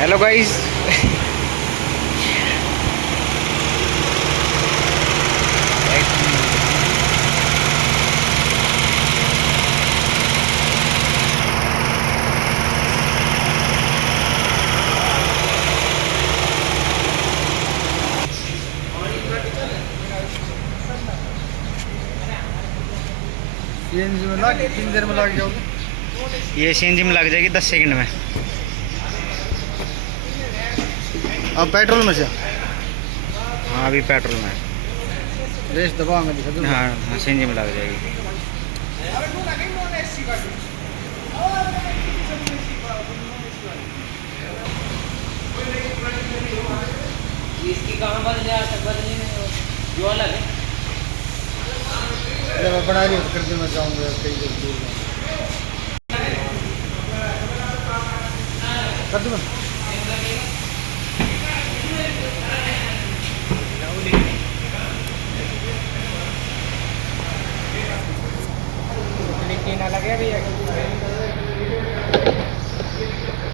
Hello guys. CNG में लग कितनी देर में लग जाओगे? ये सीएनजी में लग जाएगी 10 सेकंड में। अब पेट्रोल में से हाँ अभी पेट्रोल में। रेस दबाओगे दिखा दूँ। हाँ हाँ सीएनजी में लग जाएगी। इसकी कहाँ बदली में जो अलग है। जब मैं बना रही हूँ तो कर मैं जाऊँगा कई देर दूर कर दूँ। ना लगे भैया।